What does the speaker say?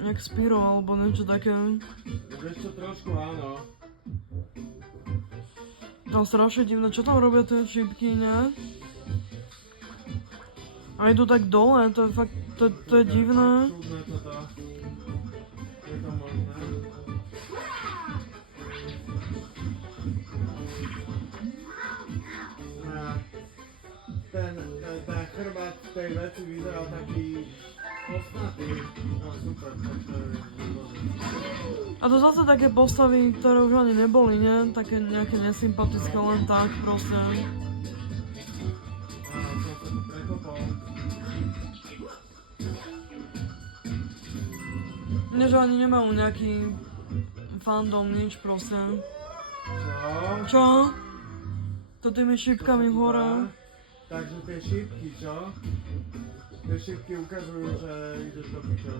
jak Spiro alebo niečo také. Vieš čo, trošku áno. To strašne divné, čo tam robia tie šípky, ne? A idú tak dole, to je fakt, to je divné. Čudné toto. Je to možné? Ten chrbát tej veci vyzeral taký ostnatý. No super, to je výborné. A to zase také postavy, ktoré už ani neboli, ne? Také nejaké nesympatické, len tak proste. Áno, som sa tu prekopol. Nie, že ani nemajú nejaký fandom, nič proste. Čo? Čo? To tými šípkami hore. Takže tie šípky, čo? Tie šípky ukazujú, že ideš do piče.